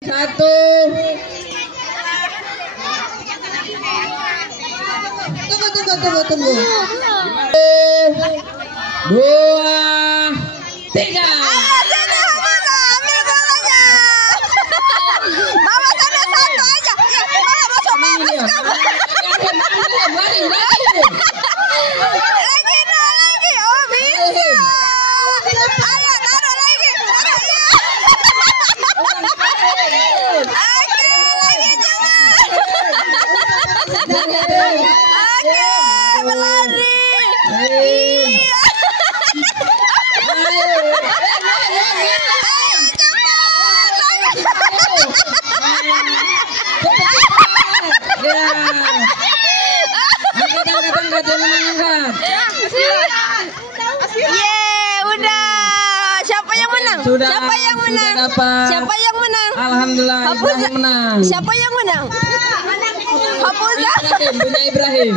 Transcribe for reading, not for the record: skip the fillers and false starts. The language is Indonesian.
Satu. Tunggu. Dua, tiga. Mama sana satu aja. Mama masuk bagus kamu. Lagi. Oh bisa. Ayo taruh lagi. Lagi coba. Oke, berlari. Udah. Siapa yang menang? Siapa yang menang? Siapa yang menang? Alhamdulillah, Ibrahim menang. Siapa yang menang? Hapuza. Punya Ibrahim.